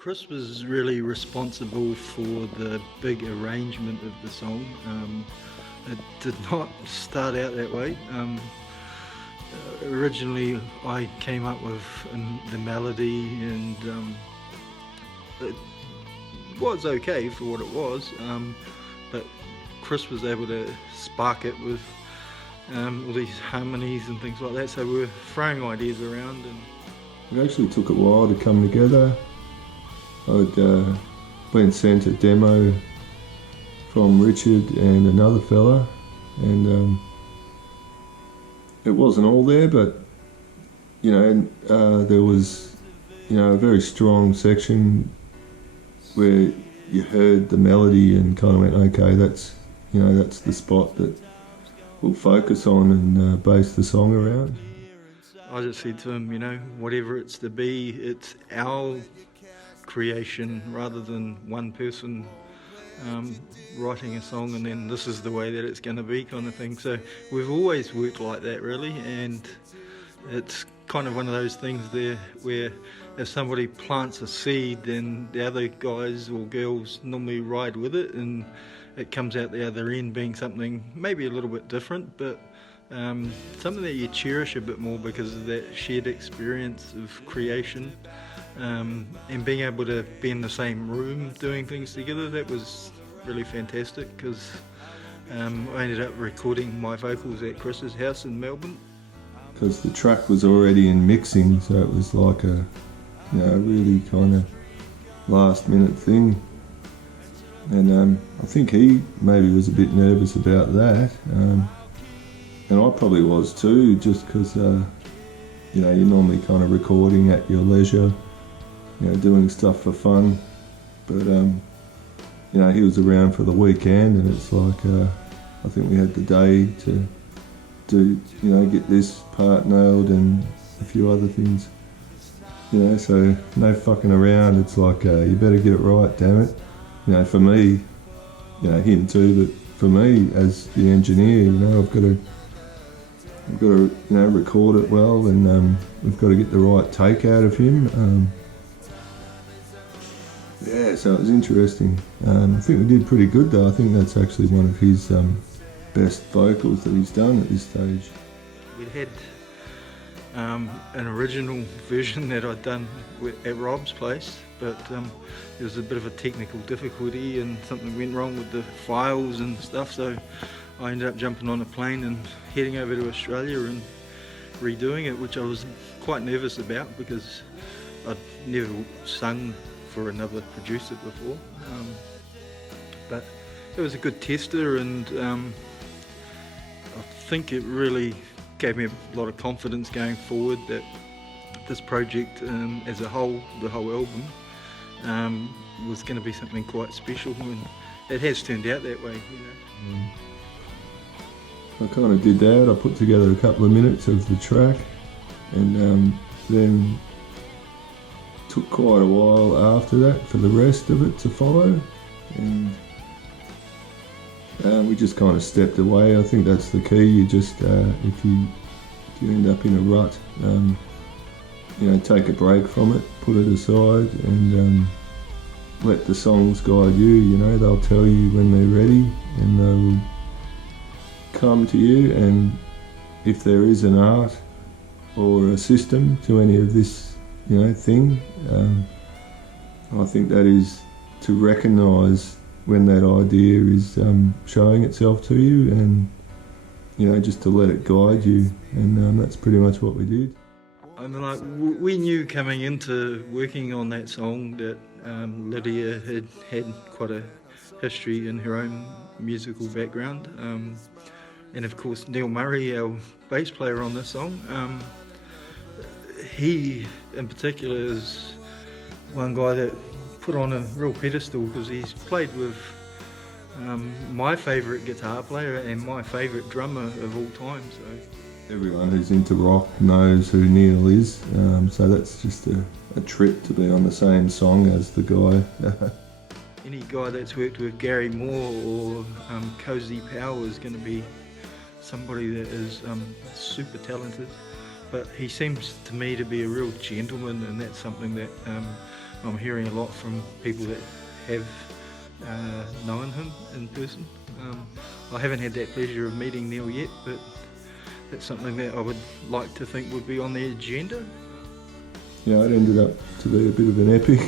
Chris was really responsible for the big arrangement of the song. It did not start out that way. Originally, I came up with the melody, and it was okay for what it was, but Chris was able to spark it with all these harmonies and things like that, so we were throwing ideas around. And it actually took a while to come together. I'd been sent a demo from Richard and another fella, and it wasn't all there, but there was a very strong section where you heard the melody and kind of went, okay, that's the spot that we'll focus on and base the song around. I just said to him, whatever it's to be, it's our creation rather than one person writing a song and then this is the way that it's going to be, kind of thing. So we've always worked like that, really, and it's kind of one of those things there where if somebody plants a seed, then the other guys or girls normally ride with it, and it comes out the other end being something maybe a little bit different, but something that you cherish a bit more because of that shared experience of creation, and being able to be in the same room doing things together. That was really fantastic because I ended up recording my vocals at Chris's house in Melbourne. Because the track was already in mixing, so it was like a really kind of last minute thing. And I think he maybe was a bit nervous about that. And I probably was too, just because, you're normally kind of recording at your leisure, doing stuff for fun. But, he was around for the weekend, and it's like, I think we had the day to get this part nailed and a few other things. So no fucking around. It's like, you better get it right, damn it. For me, him too, but for me as the engineer, I've got to record it well, and we've got to get the right take out of him. So it was interesting. I think we did pretty good though. I think that's actually one of his best vocals that he's done at this stage. We had an original version that I'd done at Rob's place, but there was a bit of a technical difficulty and something went wrong with the files and stuff, so I ended up jumping on a plane and heading over to Australia and redoing it, which I was quite nervous about because I'd never sung for another producer before. But it was a good tester, and I think it really gave me a lot of confidence going forward that this project as a whole, the whole album, was going to be something quite special, and it has turned out that way. I kind of did that. I put together a couple of minutes of the track, and then took quite a while after that for the rest of it to follow, and we just kind of stepped away. I think that's the key. You just if you end up in a rut, take a break from it, put it aside, and let the songs guide you. They'll tell you when they're ready, and they'll come to you. And if there is an art or a system to any of this thing, I think that is to recognise when that idea is showing itself to you, and just to let it guide you, and that's pretty much what we did. I mean, we knew coming into working on that song that Lydia had quite a history in her own musical background, and of course Neil Murray, our bass player on this song, he in particular is one guy that put on a real pedestal because he's played with my favourite guitar player and my favourite drummer of all time. So everyone who's into rock knows who Neil is, so that's just a trip to be on the same song as the guy. Any guy that's worked with Gary Moore or Cozy Powell is going to be somebody that is super talented. But he seems to me to be a real gentleman, and that's something that I'm hearing a lot from people that have known him in person. I haven't had that pleasure of meeting Neil yet, but that's something that I would like to think would be on the agenda. Yeah, it ended up to be a bit of an epic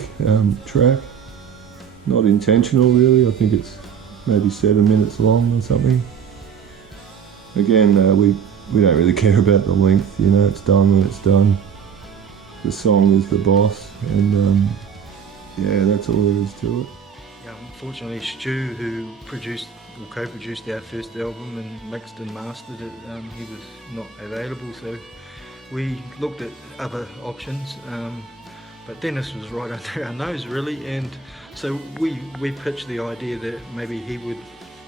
track. Not intentional really, I think it's maybe 7 minutes long or something. Again, we don't really care about the length, you know, it's done when it's done. The song is the boss, and yeah, that's all there is to it. Yeah, unfortunately, Stu, who produced or co-produced our first album and mixed and mastered it, he was not available, so we looked at other options, but Dennis was right under our nose really, and so we pitched the idea that maybe he would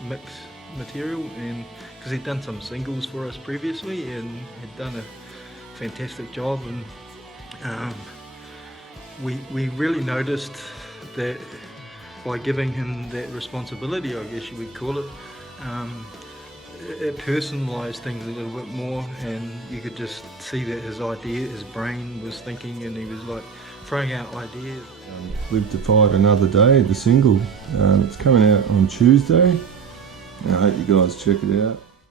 mix material, and because he'd done some singles for us previously and had done a fantastic job, and we really noticed that by giving him that responsibility, I guess you would call it, it personalised things a little bit more, and you could just see that his brain was thinking, and he was like throwing out ideas. Live to Fight Another Day, the single. It's coming out on Tuesday. I hope you guys check it out.